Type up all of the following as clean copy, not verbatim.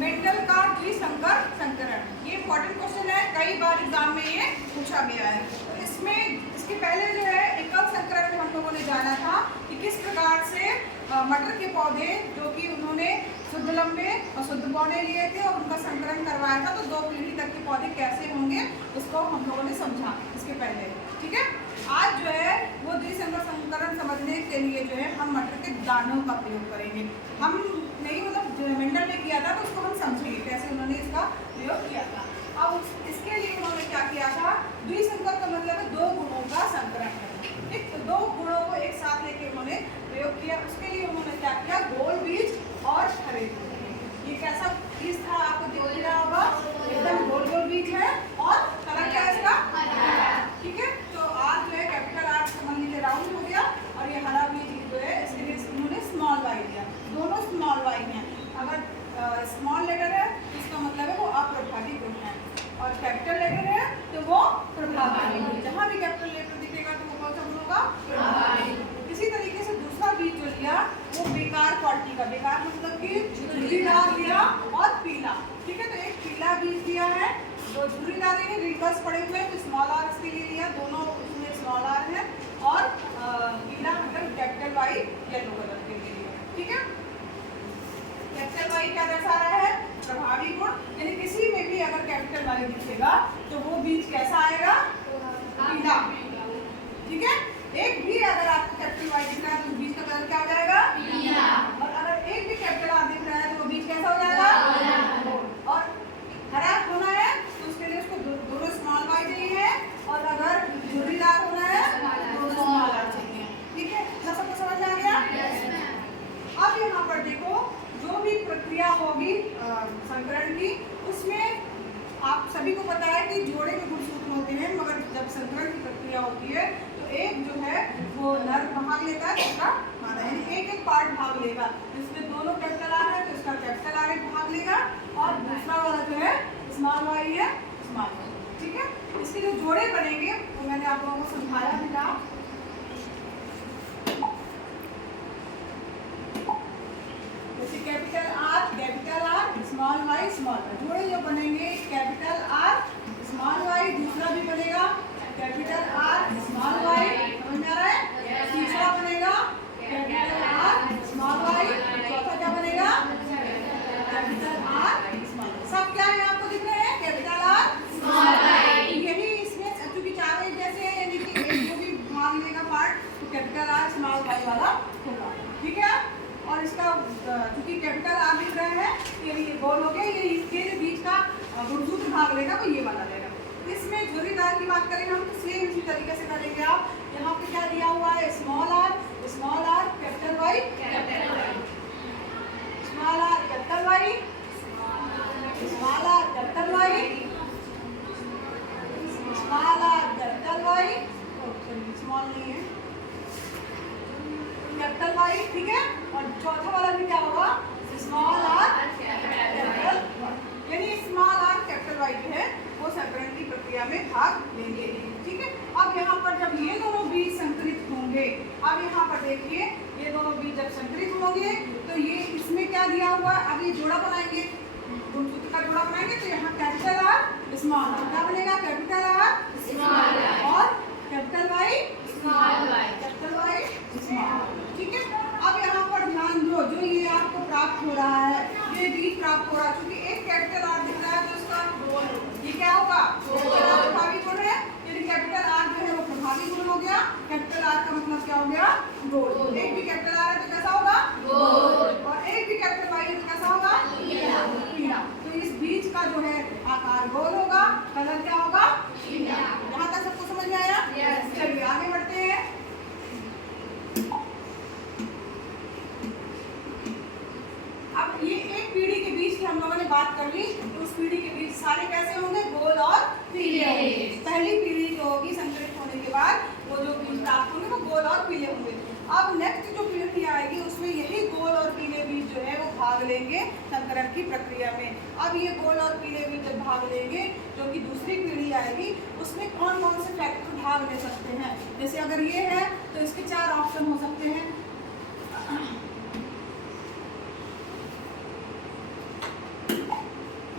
Mendel का द्विसंकर संकरण। ये इंपॉर्टेंट क्वेश्चन है, कई बार एग्जाम में ये पूछा गया है। तो इसमें इसके पहले जो है एकल संकरण में हम लोगों ने जाना था कि किस प्रकार से मटर के पौधे जो कि उन्होंने शुद्ध लंबे और शुद्ध पौधे लिए थे और उनका संकरण करवाया था, तो 2 पीढ़ी तक के पौधे कैसे होंगे उसको हम लोगों ने समझा इसके पहले। ठीक है, आज जो है वो द्विसंकर संकरण समझने के लिए जो है हम मटर के दानों का प्रयोग करेंगे। हम नहीं मतलब मेंडल ने किया था तो उसको हम समझेंगे कैसे उन्होंने इसका प्रयोग किया था। अब इसके लिए उन्होंने क्या किया था, द्विसंकर का मतलब है 2 गुणों का संकरण करना। ठीक, तो 2 गुणों को एक साथ लेके उन्होंने प्रयोग किया। उसके लिए उन्होंने क्या किया, गोल बीज और हरे बीज। ये कैसा बीज था आपको दिख रहा होगा, एकदम गोल गोल बीज है और कलर क्या है इसका, ठीक है। तो आज जो है कैपिटल आर समझ लीजिए राउंड हो गया और ये हरा बीज जो है इसके लिए उन्होंने स्मॉल वाई दिया। दोनों स्मॉल वाई हैं। अगर स्मॉल लेटर है तो इसका मतलब है वो अप्रभावी गुण है और कैपिटल लेटर है तो वो प्रभावी गुण। जहाँ भी कैपिटल लेटर दिखेगा तो वो कौन सा गुण होगा, प्रभावी। इसी तरीके से दूसरा बीज जो लिया वो बेकार क्वालिटी का, बेकार मतलब कि झुर्रीदार लिया और पीला। ठीक है, तो एक पीला बीज दिया है, दो झुर्रीदार है, रिंकल्स पड़े हुए हैं तो स्मॉल आर इसके लिए लिया, दोनों उसमें स्मॉल आर है और पीला मतलब कैपिटल वाई येलो कलर के लिए लिया। ठीक है, कैपिटल वाई क्या दर्शा रहा है, प्रभावी गुण। यानी किसी में भी अगर कैपिटल वाई दिखेगा तो वो बीज कैसा आएगा, पीला। ठीक है, एक भी अगर आपको कैपिटल वाई दिख रहा है तो बीज का कलर क्या हो जाएगा, पीला। और अगर एक भी कैपिटल आर दिख रहा है तो वो बीज कैसा हो जाएगा, और हरा होना है तो उसके लिए उसको दोनों स्मॉल वाई चाहिए और अगर झुर्रीदार होना है तो स्मॉल आर चाहिए। ठीक है, सबको समझ में आ गया। अब यहाँ पर देखो जो भी प्रक्रिया होगी संकरण की, उसमें आप सभी को पता है कि जोड़े में गुणसूत्र होते हैं, मगर जब संकरण की प्रक्रिया होती है तो एक जो है वो नर भाग लेता है, दूसरा मादा, यानी एक एक पार्ट भाग लेगा। इसमें दोनों कैपिटल आर है तो इसका कैपिटल आर एक भाग लेगा और दूसरा वाला जो है स्मॉल वाई है, स्मॉल वाई। ठीक है, इसके जो जोड़े बनेंगे वो मैंने आप लोगों को समझाया भी था। Capital R small Y small Y, जोड़े जो बनेंगे कैपिटल आर स्मॉल वाई, दूसरा भी बनेगा कैपिटल आर स्मॉल वाई, समझ में आ रहा है। तीसरा बनेगा कैपिटल आर स्मॉल वाई, चौथा क्या बनेगा कैपिटल आर स्मॉल वाई। सब क्या है आपको दिख रहे हैं, कैपिटल आर स्मॉल वाई। यही इसमें क्योंकि चारों एक जैसे हैं, यानी कि एक जो भी भाग लेगा पार्ट तो कैपिटल आर स्मॉल वाई वाला होगा। ठीक है, और इसका क्योंकि कैपिटल आर लिख रहा है ये गोल हो गया, ये इसके बीच का गुणसूत्र भाग लेगा वो ये वाला लेगा। इसमें झुर्रीदार की बात करें हम तो सेम इसी तरीके से करेंगे। आप यहाँ पे क्या दिया हुआ है, small R capital Y, small R capital Y, small R capital Y, small R capital Y, small नहीं है कैपिटल वाई। ठीक है, और चौथा वाला भी क्या होगा, स्मॉल आर कैपिटल, यानी स्मॉल आर कैपिटल वाई जो है वो संकरण की प्रक्रिया में भाग लेंगे। ठीक है, अब यहाँ पर जब ये दोनों बीज संकरित होंगे, अब यहाँ पर देखिए ये दोनों बीज जब संकरित होंगे तो ये इसमें क्या दिया हुआ, अब ये जोड़ा बनाएंगे, गुणसूत्र का जोड़ा बनाएंगे तो यहाँ कैपिटल आर स्मॉल आर क्या बनेगा, कैपिटल आर स्मॉल और capital Y small Y, capital Y small. ठीक है, अब यहाँ पर ध्यान दो, जो ये आपको प्राप्त हो रहा है ये बीज प्राप्त हो रहा है, क्योंकि एक कैपिटल आर दिख रहा है तो इसका ये क्या होगा, प्रभावी गुण है, यानी कैपिटल आर जो है वो प्रभावी गुण हो गया। कैपिटल आर का मतलब क्या हो गया, गोल। एक भी कैपिटल आर है तो कैसा होगा, गोल, और एक भी कैपिटल वाई है तो कैसा होगा, पीला। तो इस बीज का जो है आकार गोल होगा, कलर क्या होगा, पीला। यहाँ तक सबको समझ में आया। चलिए आगे बढ़ते हैं। अब ये एक पीढ़ी के बीच की हम लोगों ने बात कर ली, तो उस पीढ़ी के बीच सारे कैसे होंगे, गोल और पीले होंगे। पहली पीढ़ी जो होगी संकरित होने के बाद वो जो बीज प्राप्त होंगे वो गोल और पीले होंगे। अब नेक्स्ट जो पीढ़ी आएगी उसमें यही गोल और पीले बीज जो है वो भाग लेंगे संकरण की प्रक्रिया में। अब ये गोल और पीले बीज जब भाग लेंगे, जो कि दूसरी पीढ़ी आएगी, उसमें कौन कौन से फैक्टर भाग ले सकते हैं। जैसे अगर ये है तो इसके 4 ऑप्शन हो सकते हैं।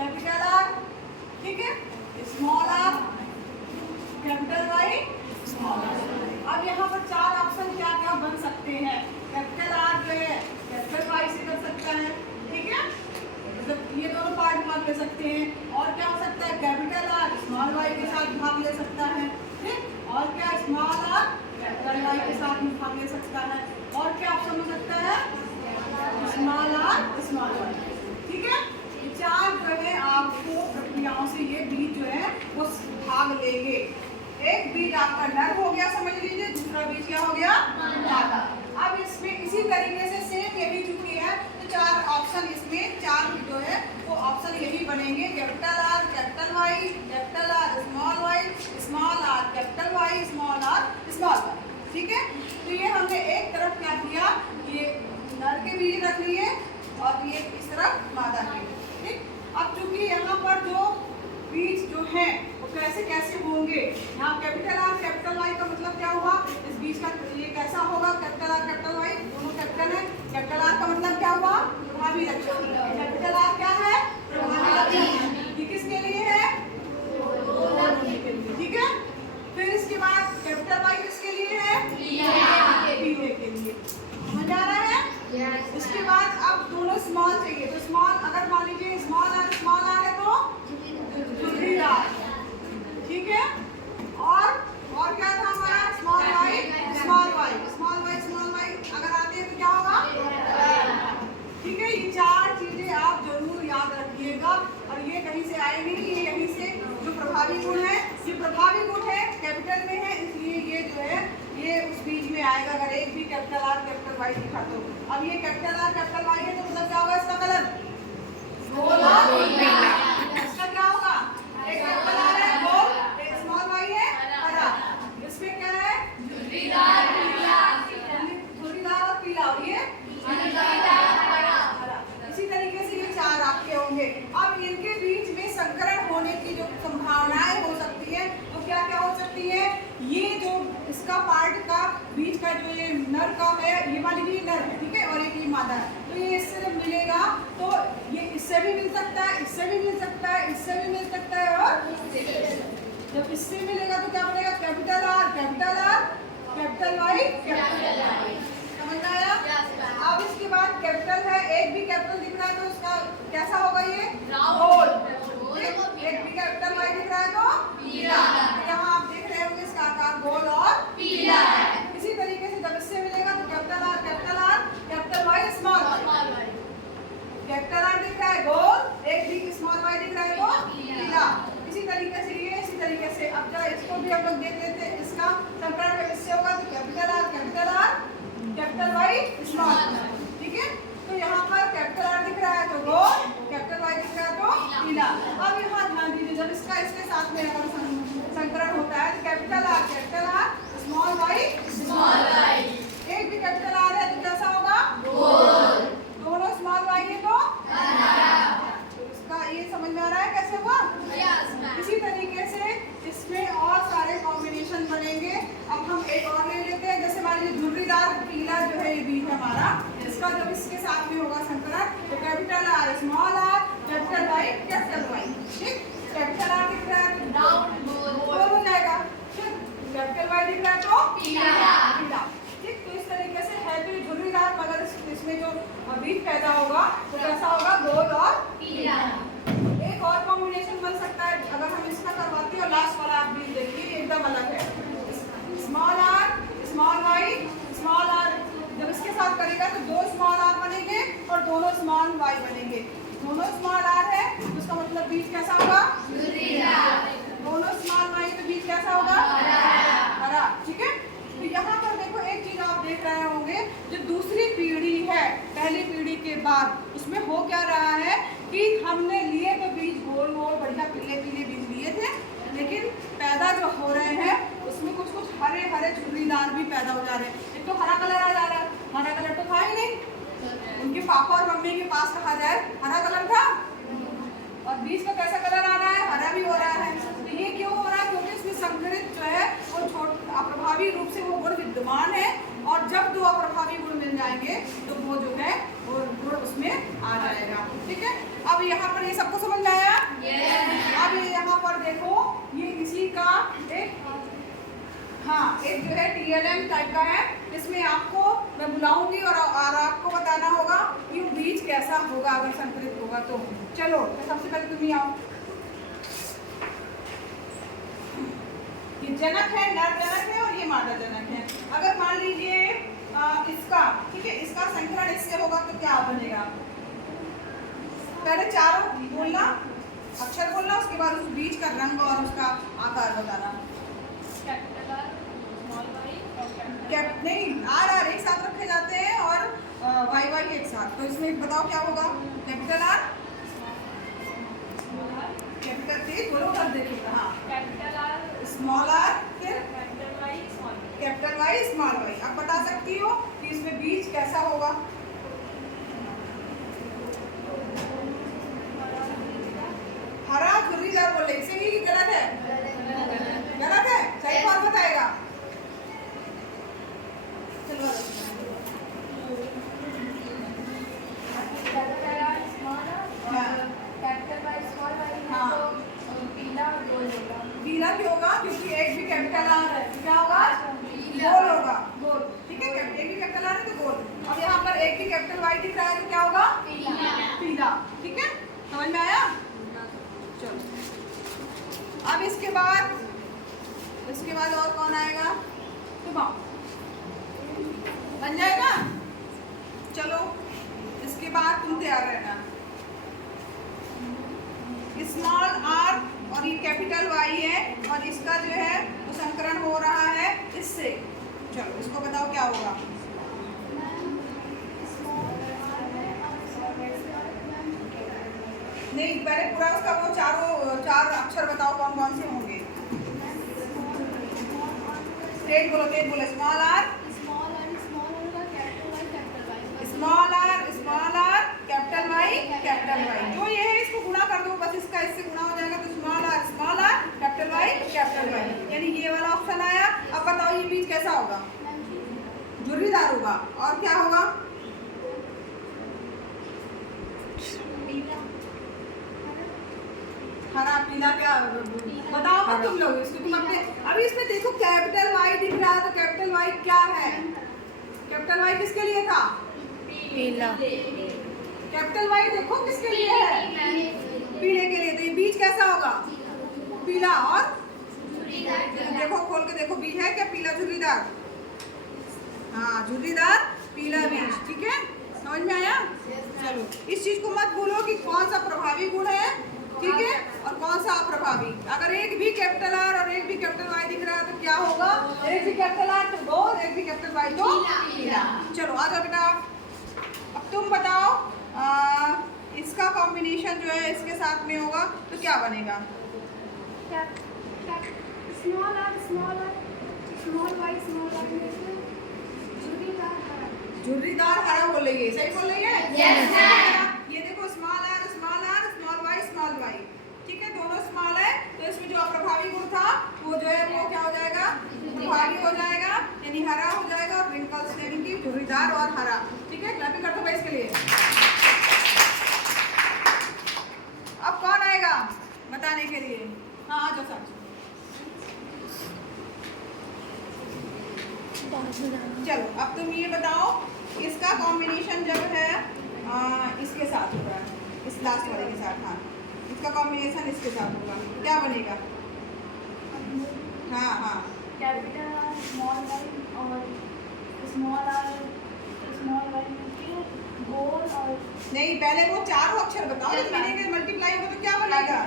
कैपिटल आर, ठीक है, small R, capital Y, small R. अब यहाँ पर चार ऑप्शन क्या क्या बन सकते हैं। कैपिटल आर जो है कैपिटल वाई से कर सकता है, ठीक है, मतलब ये दोनों पार्ट भाग ले सकते हैं। और क्या हो सकता है, कैपिटल आर स्मॉल वाई के साथ भाग ले सकता है, ठीक। और क्या, स्मॉल आर कैपिटल वाई के साथ में भाग ले सकता है। और क्या ऑप्शन हो सकता है, स्मॉल आर स्मॉल वाई, ठीक है। ये चार जो है आपको प्रक्रियाओं से ये बीज जो है वो भाग लेंगे। एक बीज आपका नर हो गया समझ लीजिए, दूसरा बीज क्या हो गया, मादा। अब इसमें इसी तरीके से सेम यही चुकी है तो चार ऑप्शन इसमें चार जो है वो ऑप्शन यही बनेंगे, capital R capital Y, capital R small Y, small R capital Y, small R small Y, ठीक है। तो ये हमने एक तरफ क्या किया, ये नर के बीज रख लिए और ये इस तरफ मादा के, ठीक। अब चूंकि यहाँ पर जो बीज जो है वो कैसे कैसे होंगे, यहाँ कैपिटल आर कैपिटल वाई का मतलब क्या हुआ, इस बीज का ये कैसा होगा, कैपिटल आर कैपिटल वाई दोनों कैपिटल है। कैपिटल आर का मतलब क्या हुआ, प्रभावी लक्षण। कैपिटल आर क्या है, प्रभावी लक्षण। ये किसके लिए है, ठीक है। फिर इसके बाद कैपिटल वाई किसके लिए है, पीले के लिए, समझ आ रहा है। इसके बाद अब दोनों स्मॉल चाहिए, तो स्मॉल अगर मान लीजिए स्मॉल आर है तो झुर्रीदार, ठीक है। और क्या था हमारा, small Y small Y, small Y small Y अगर आते हैं तो क्या होगा, ठीक है। ये चार चीजें आप जरूर याद रखिएगा और ये कहीं से आए नहीं, ये यहीं से जो प्रभावी गुण है, ये प्रभावी गुण है कैपिटल में है, इसलिए ये जो है ये उस बीज में आएगा। अगर एक भी कैपिटल आर कैपिटल वाई लिखा तो अब ये कैपिटल आर कैपिटल वाई है तो मतलब क्या होगा, इसका कलर गोल और पीला। इसका क्या होगा, एक कैपिटल आर है गोल, एक स्मॉल वाई है हरा, इसमें क्या है झुर्रीदार और पीला, और ये हरा। इसी तरीके से ये चार आपके होंगे। अब इनके बीच में संकरण होने की जो संभावनाएं हो सकती है वो क्या क्या हो सकती है, ये जो इसका पार्ट का बीच का जो ये नर का है, ये मान लीजिए नर है, ठीक है, और एक ये मादा है, तो ये इससे जब मिलेगा तो ये इससे भी मिल सकता है, इससे भी मिल सकता है, इससे भी मिल सकता है, और जब इससे मिलेगा तो क्या बनेगा, capital R capital Y capital Y, समझ आया। अब इसके बाद कैपिटल है, एक भी कैपिटल दिख रहा है तो उसका कैसा होगा, ये गोल, एक भी कैपिटल वाई दिख रहा है तो पीला, यहाँ आप देख रहे होंगे इसका आकार गोल और पीला है। इसी तरीके से जब इससे मिलेगा तो capital R capital Y small Y, capital R दिख रहा है गोल, एक भी स्मॉल वाई दिख रहा है तो पीला। इसी तरीके से ये, इसी तरीके से अब जरा इसको भी हम लोग देख लेते हैं, इसका संकरण किससे होगा, तो capital R capital Y small, ठीक है। तो यहाँ पर कैपिटल आर दिख रहा है तो गोल, कैपिटल वाई दिख रहा है तो पीला। अब यहाँ ध्यान दीजिए, जब इसका इसके साथ में अगर संकरण होता है तो कैपिटल आर स्मॉल वाई, एक भी कैपिटल आर है तो कैसा होगा, गोल, दोनों स्मॉल वाई है तो इसका ये समझ में आ रहा है कैसे हुआ। इसी तरीके से इसमें और सारे कॉम्बिनेशन बनेंगे। अब हम एक और ले लेते हैं, जैसे मान लीजिए झुर्रीदार पीला जो है ये बीज हमारा, इसका जब इसके साथ में होगा संकरण तो capital R small R capital Y, ठीक। कैपिटल आर दिख रहा है गोल हो जाएगा, ठीक, कैपिटल वाई दिख रहा है तो पीला, ठीक। तो इस तरीके से है तो झुर्रीदार, मगर इसमें जो बीज पैदा होगा तो कैसा होगा, गोल और पीला। एक और कॉम्बिनेशन बन सकता है, अगर हम इसका करवाते हैं और लास्ट वाला आप बीज देखिए एकदम अलग है, small R small Y small R, जब इसके साथ करेगा तो दो स्मॉल आर बनेंगे और दोनों स्मॉल वाई बनेंगे, दोनों स्मॉल आर है तो उसका मतलब बीज कैसा होगा, दोनों स्मॉल वाई तो बीज कैसा होगा, हरा, ठीक है। तो यहाँ पर देखो एक चीज आप देख रहे होंगे, जो दूसरी पीढ़ी है पहली पीढ़ी के बाद, उसमें हो क्या रहा है कि हमने लिए तो बीज गोल गोल बढ़िया पीले पीले बीज लिए थे, लेकिन पैदा जो हो रहे हैं उसमें कुछ कुछ हरे हरे झुर्रीदार भी पैदा हो जा रहे हैं। एक तो हरा कलर आ जा रहा है, हरा कलर तो था ही नहीं, उनके पापा और मम्मी के पास कहा जाए हरा कलर था, और बीज का कैसा कलर आ रहा है, हरा भी हो रहा है। तो ये क्यों हो रहा है, क्योंकि इसमें संकरित जो है वो अप्रभावी रूप से वो गुण विद्यमान है, और जब दो अप्रभावी गुण मिल जाएंगे तो वो जो है वो गुण उसमें आ जाएगा, ठीक है। अब यहाँ पर ये सबको समझ में आया। देखो ये इसी का एक एक जो है TLM टाइप का है। इसमें आपको मैं बुलाऊंगी और आपको बताना होगा कि बीज कैसा होगा अगर संकरित होगा तो। चलो तो सबसे पहले तुम ही आओ। ये जनक है, नर जनक है और ये मादा जनक है। अगर मान लीजिए इसका, ठीक है, इसका संकरण इससे होगा तो क्या बनेगा? पहले चारों बोलना, अक्षर बोलना, उसके बाद उस बीज का रंग और उसका आकार बताना। नहीं, आर एक साथ रखे जाते हैं और वाई एक साथ। तो इसमें बताओ क्या होगा? कैपिटल आर, कैपिटल तेज बोलो कर देखिएगा। हाँ, कैपिटल आर, स्मॉल आर, फिर कैपिटल वाई, स्मॉल वाई। आप बता सकती हो कि इसमें बीज कैसा होगा? हरा झुर्रीदार बोले, इसे ही गलत है? गलत है। सही कौन बताएगा? पीला क्यों होगा? क्योंकि एक भी कैपिटल आर है, क्या होगा? गोल होगा, गोल। ठीक है, एक भी कैपिटल आर है तो गोल। अब यहाँ पर एक भी कैपिटल वाई दिख रहा है तो क्या होगा? पीला। ठीक है, समझ में आया? चलो अब इसके बाद और कौन आएगा? तो बन जाएगा। चलो इसके बाद तुम तैयार रहना। स्मॉल आर और ये कैपिटल वाई है और इसका जो है वो संकरण हो रहा है इससे। चलो इसको बताओ क्या होगा? नहीं, पहले पूरा उसका वो चार अक्षर बताओ कौन कौन से होंगे। तेज बोलो, तेज बोलो। Small R, capital Y, capital Y. जो ये है इसको गुणा कर दो, बस इसका इससे गुणा हो जाएगा तो small R, capital Y, capital Y. यानी ये वाला ऑप्शन आया। अब बताओ ये बीज कैसा होगा? झुर्रीदार होगा। और क्या होगा? हरा, पीला, क्या बताओ मत तुम लोग इसको। तुम अपने अभी इसमें देखो कैपिटल वाई दिख रहा है तो कैपिटल वाई क्या है? कैपिटल वाई किसके लिए था? पीला। कैपिटल वाई देखो किसके लिए है? पीले के लिए। तो ये बीज कैसा होगा? पीला। और देखो खोल के देखो, बीज है क्या पीला झुर्रीदार? हाँ, झुर्रीदार पीला बीज। ठीक है, समझ में आया? चलो इस चीज को मत भूलो कि कौन सा प्रभावी गुण है, ठीक है, और कौन सा अप्रभावी। अगर एक भी कैपिटल आर और एक भी कैपिटल वाई दिख रहा है तो क्या होगा? एक भी कैपिटल आर तो गोल, एक भी कैपिटल वाई तो पीला। चलो आ जाओ बेटा, अब तुम बताओ इसका कॉम्बिनेशन जो है इसके साथ में होगा तो क्या बनेगा? स्मॉल आर, स्मॉल वाई, झुर्रीदार हरा बोल रही है। सही बोल रही है? yes, ये देखो स्मॉल आर, स्मॉल वाई। ठीक है, दोनों स्मॉल है तो इसमें जो अप्रभावी गुण था वो जो है वो क्या हो जाएगा? प्रभावी हो जाएगा, यानी हरा हो जाएगा। और रिंकल्स यानी कि झुर्रीदार और हरा। ठीक है, क्लैपिंग कर दो भाई इसके लिए। अब कौन आएगा बताने के लिए? हाँ आ जाओ साथ। चलो अब तुम ये बताओ इसका कॉम्बिनेशन जब है इसके साथ होगा, इस लास्ट वाले के साथ। हाँ, इसका कॉम्बिनेशन इसके साथ होगा, क्या बनेगा? हाँ, कैपिटल आर, स्मॉल वाई और स्मॉल वाई मिलके गोल। और नहीं, पहले वो चारों अक्षर बताओ, जब मिलेंगे मल्टीप्लाई होगा तो क्या बनेगा?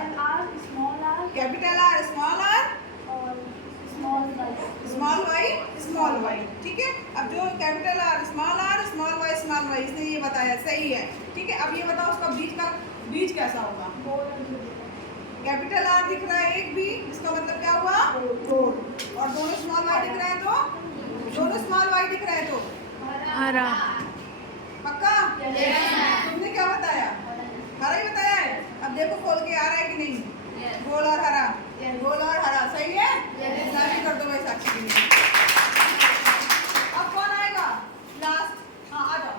कैपिटल आर, स्मॉल आर और स्मॉल वाई, स्मॉल वाई। ठीक है, अब जो कैपिटल आर, स्मॉल वाई, इसने ये बताया सही है। ठीक है, अब ये बताओ उसका बीज कैसा होगा? कैपिटल आर दिख रहा है एक भी, इसका मतलब क्या हुआ? गोल। और दोनों स्मॉल वाई दिख रहे हैं तो हरा। पक्का? तुमने क्या बताया? हरा ही बताया है। अब देखो खोल के आ रहा है कि नहीं? गोल और हरा, गोल और हरा। सही है? कर दो भाई साक्षी के लिए। अब कौन आएगा लास्ट? हाँ आ जाओ।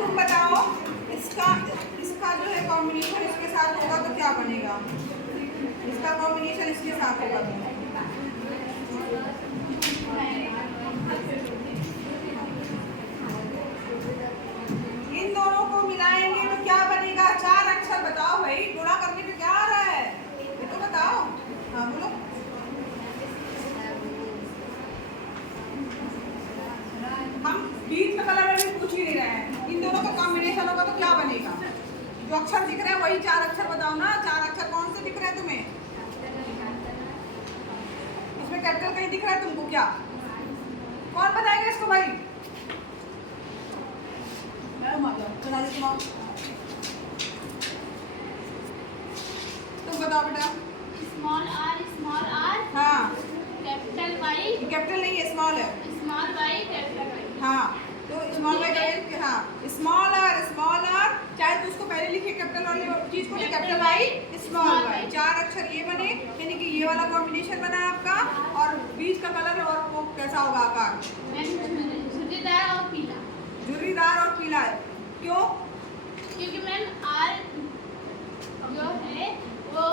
तुम बताओ इसका इसका जो है कॉम्बिनेशन इसके साथ होगा तो क्या बनेगा? इसका कॉम्बिनेशन इसके साथ होगा तो इन दोनों को मिलाएंगे तो क्या बनेगा? 4 अक्षर बताओ भाई, गुणा करने पे क्या आ रहा है ये तो बताओ। हाँ बोलो। हम बीच में कलर में भी पूछ ही नहीं रहे हैं, इन दोनों का कॉम्बिनेशन होगा तो क्या बनेगा? जो अक्षर दिख रहे हैं वही 4 अक्षर बताओ ना। 4 अक्षर कौन से दिख रहे हैं तुम्हें? इसमें कैपिटल कहीं दिख रहा है तुमको क्या? कौन बताएगा इसको भाई? तुम बताओ बेटा। स्मॉल आर हाँ कैपिटल वाई कैपिटल नहीं है, स्मॉल है। Small Y capital Y. हाँ तो स्मॉल वाई कैपिटल, हाँ स्मॉल आर चाहे तो उसको पहले लिखिए कैपिटल वाली चीज को, कैपिटल वाई स्मॉल वाई। 4 अक्षर ये बने, यानी कि ये वाला कॉम्बिनेशन बना आपका। और बीच का कलर और वो कैसा होगा आकार? झुर्रीदार और पीला। झुर्रीदार और पीला है, क्यों? क्योंकि मैम आर जो है वो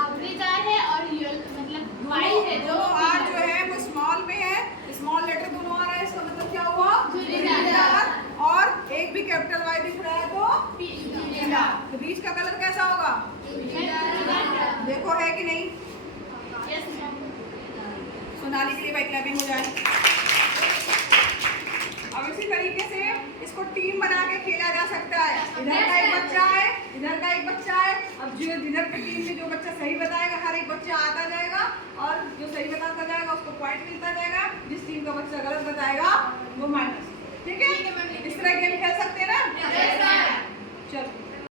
आवरीदार है और मतलब वाई है जो आर जो है वो स्मॉल में है, स्मॉल लेटर दोनों आ रहा है, इसका मतलब क्या हुआ? झुर्रीदार। और एक भी कैपिटल वाई दिख रहा है तो पीला। तो बीच का कलर कैसा होगा? देखो है कि नहीं? सोनाली के लिए भाई क्लैपिंग हो जाए। अब इसी तरीके से इसको टीम बना के खेला जा सकता है। इधर का एक बच्चा है, इधर का एक बच्चा है। अब जो इधर की टीम में जो बच्चा सही बताएगा, हर एक बच्चा आता जाएगा और जो सही बताता जाएगा उसको पॉइंट मिलता जाएगा। जिस टीम का बच्चा गलत बताएगा वो माइनस।